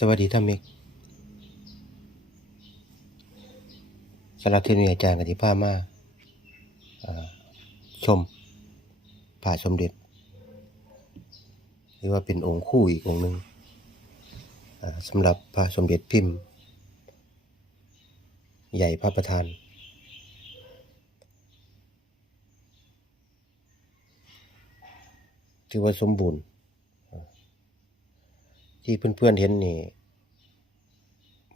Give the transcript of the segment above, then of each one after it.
สวัสดีท่านมิกสำหรับที่มีอาจารย์กับที่ผ้ามาชมผ่าสมเด็จหรือว่าเป็นองค์คู่อีกองค์หนึ่งอ่าสำหรับพระสมเด็จพิมพ์ ใหญ่พระประธาน ถือว่าสมบูรณ์ ที่เพื่อนๆเห็นนี่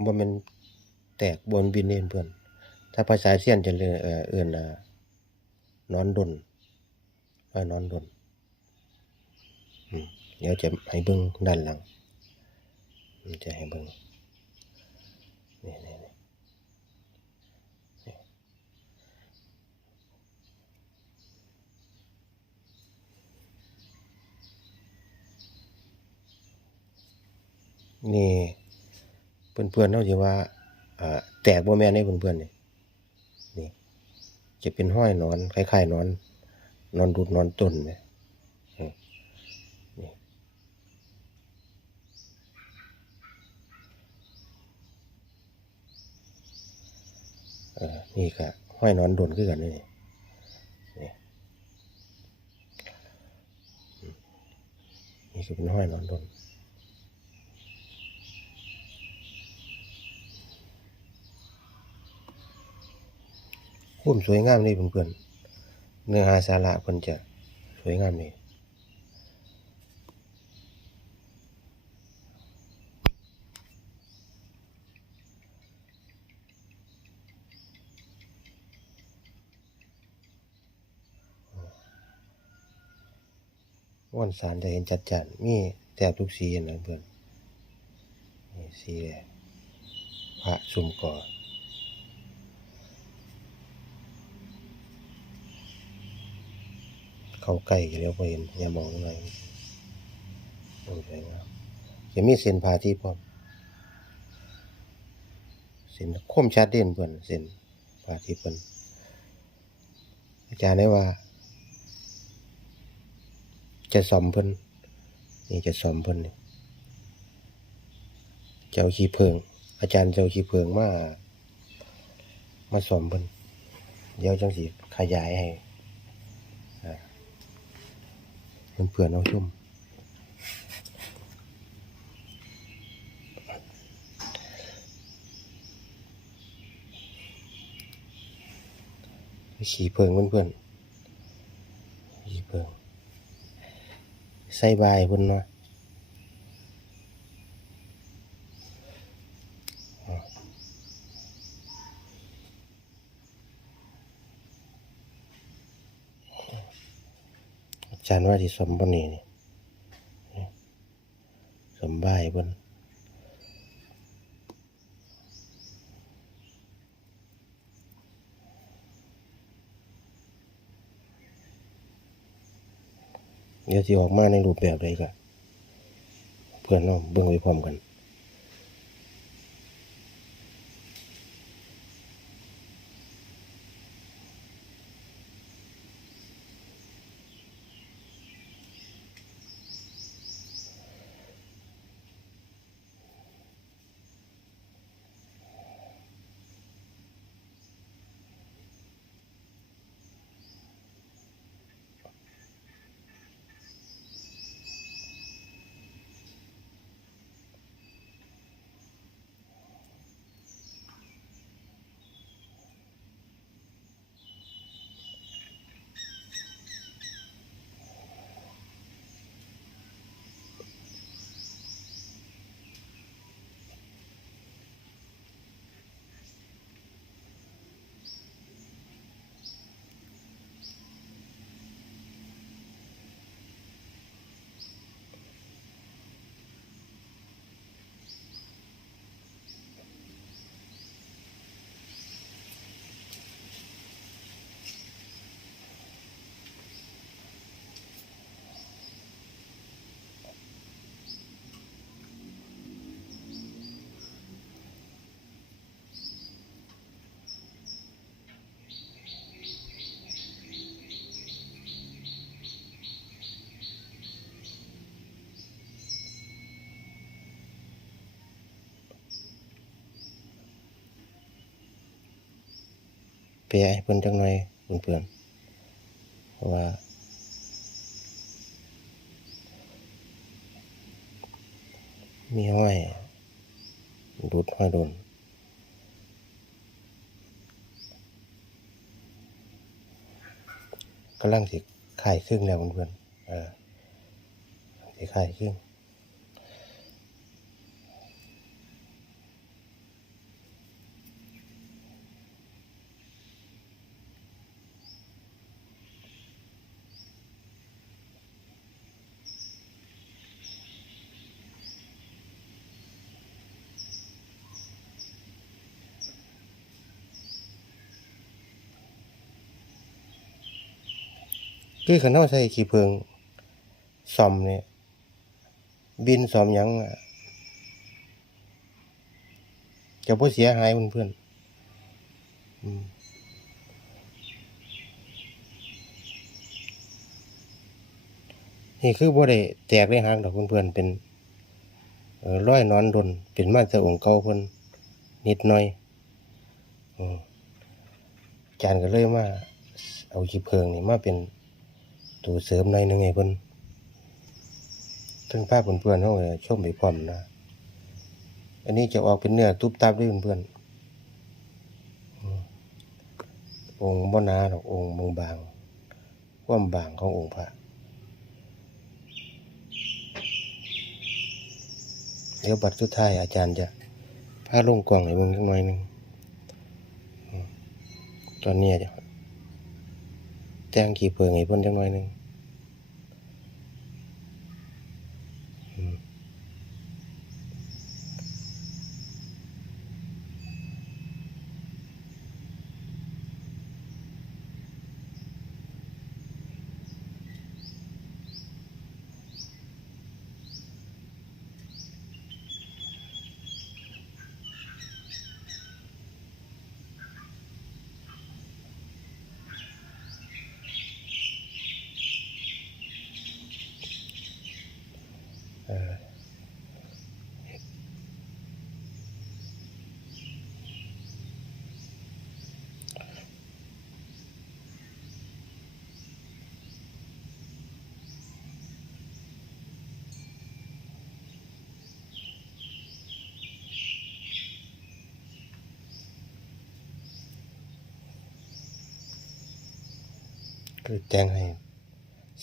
บ่ามันแตกบนบินเเพื่อนถ้าภาษาเสียนจะเรียกเอ่อเอื่นอ่านอนดนว่านอนดนเดี๋ยวจะให้เบิ้งด้านหลังจะให้เบิ้งนี่นี่นี่ นี่เพื่อนๆเนาะสิว่าอ่าแตกบ่แม่นเด้เพื่อนๆนี่นี่ จะเป็นห้อยนอนคล้ายๆนอน นอนดูดนอนต้นเนี่ยอืมนี่เออนี่ก็ห้อยนอนดนคือกันนี่นี่อืมนี่ก็เป็นห้อยนอนดน คุ้มสวยงามเลยเพื่อนๆเนื้อหาสาระเพิ่นจะสวยงามนี่วันสารจะเห็นจัดจันมีแทบทุกสีนะเพื่อนนี่สีแดงพระสุมก่อ เข้าใกล้ก็เดี๋ยวพอเห็นอย่ามองอะไรโอ้ยสวยงามจะมีเส้นผ่าที่พร้อมเส้นคมชัดเด่นเพิ่นเส้นผ่าที่เพิ่นอาจารย์ได้ว่า จะซ่อมเพิ่นนี่จะซ่อมเพิ่นนี่เจ้าขี้เพิง อาจารย์เจ้าขี้เพิงมา มาซ่อมเพิ่นเดี๋ยวจังสิขยายให้ เพื่อนๆเอาชมขี่เพิงเพื่อนๆขี่เพิงใส่บายเพิ่นเนาะอ่าอา จารย์ว่าที่สมบนี่นี่นี่สมบายบนเดี๋ยวที่ออกมาในรูปแบบใดก็เพื่อน้องเบิ่งไว้พร้อมกัน แปะให้เพิ่นจักหน่อยเพื่อนๆเพราะว่า มีห้อยดูดห้อยโดนกำลังสิขายครึ่งแล้วเพื่อนๆเออสิขายครึ่ง คือขันเอาใส่ขี้เพิงซอมเนี่ยบินซอมยังอะจะบ่เสียหายเพื่อนๆอืมนี่คือบ่ได้แตกได้หักดอกเพื่อนๆเป็นเอ่อร้อยนอนดนเป็นมาแต่องค์เก่าเพิ่นนิดหน่อยอจารย์ก็เลยมาเอาขี้เพิงนี่มาเป็น ตัวเสริมหน่อยหนึงให้เพิ่นถึงภาพเพื่อนๆเฮาชมไปพร้อมนะ อันนี้จะออกเป็นเนื้อตุบตับด้วยเพื่อนๆองค์บ่นาดอกองค์บางๆความบางขององค์พระเดี๋ยวบัดสุดท้ายอาจารย์จะพาลงกล่องให้เบิ่งจักหน่อยหนึ่งตอนนี้จะ แต่งขี้เพิงให้เพิ่นจังหน่อยหนึ่งอืม เออคือ แจ้งให้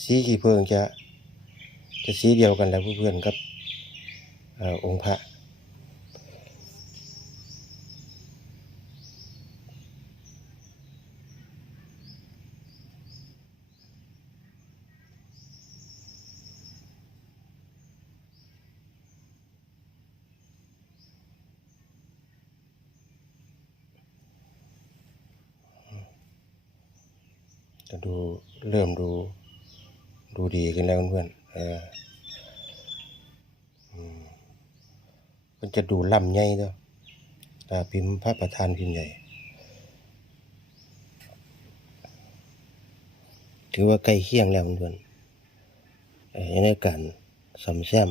สีขี้เพิงจะ จะสีเดียวกันแล้วเพื่อนๆกับอองค์พระ จะดูเริ่มดูดูดีขึ้นแล้วเพื่อนเอออืมมันจะดูล่ำใหญ่เด้อตาพิมพ์พระประธานพิมพ์ใหญ่ ถือว่าใกล้เคียงแล้วเพื่อนเอ่อในการซ่อมแซม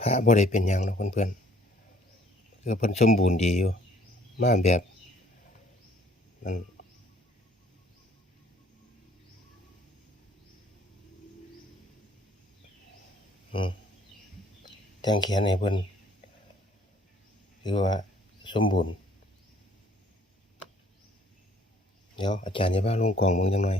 พระบ่ได้เป็นหยังเนาะเพื่อนๆคือเพิ่นสมบูรณ์ดีอยู่ มาแบบนั่นอืมแต่งแขนให้เพิ่นคือว่าสมบูรณ์ เดี๋ยวอาจารย์จะพาลงกล่องเบิ่งจังหน่อย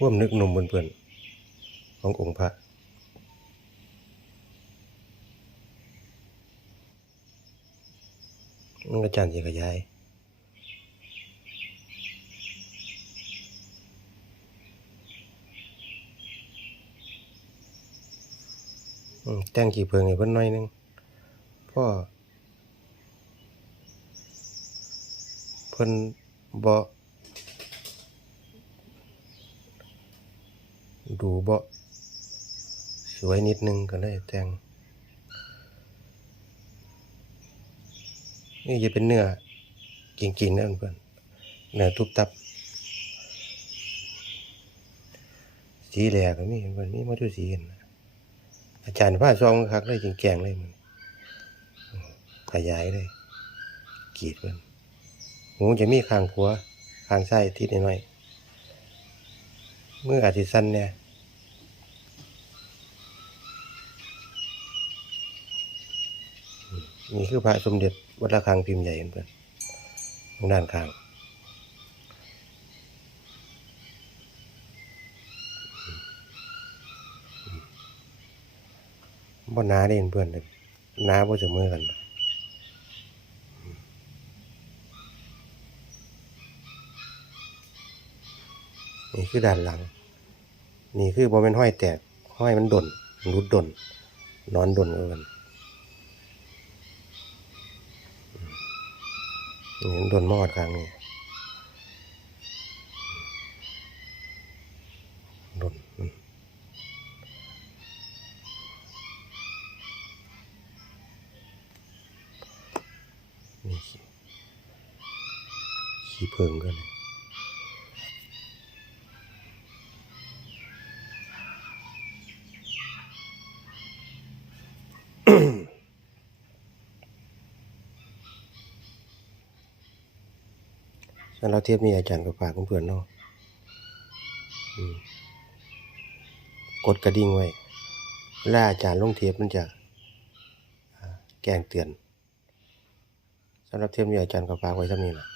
ควมนึกหนุ่มเพื่อนๆขององค์พระมันอาจารย์จะขยายแต่งกี่เพิงให้เพิ่นหน่อยหนึงพ่อเพิ่นบ่ ดูบ่สวยนิดนึงก็เลยแต่ง นี่จะเป็นเนื้อกิ่งๆนะเพื่อนเนื้อทุบตับ สีแหลกก็มีเพื่อนมีหมาทุกสีเห็นอาจารย์ผ้าซองคักเลยจริงแกงเลยมันขยายเลยกรีดมันหูจะมีขางขัวขางไส้ทิศน้อยๆมืออาจจะสั้นเนี่ยอืม นี่คือพระสมเด็จวัดระฆังพิมพ์ใหญ่เพื่อนทางด้านข้างบ่นาเด่นเพื่อนเลยหนาบ่เสมอกันนี่คือด้านหลัง นี่คือบ่เป็นห้อยแตกห้อยมันดนรุดดนนอนดนกัน นี่โดนมอดครั้งนี้ เราเทียบนี่อาจารย์กับฝากเพื่อนๆเนาะอืมกดกระดิ่งไว้เวลาอาจารย์ลงเทปมันจะอ่าแกงเตือนสำหรับเทียบนี้อาจารย์กับฝากไว้เท่านี้นะ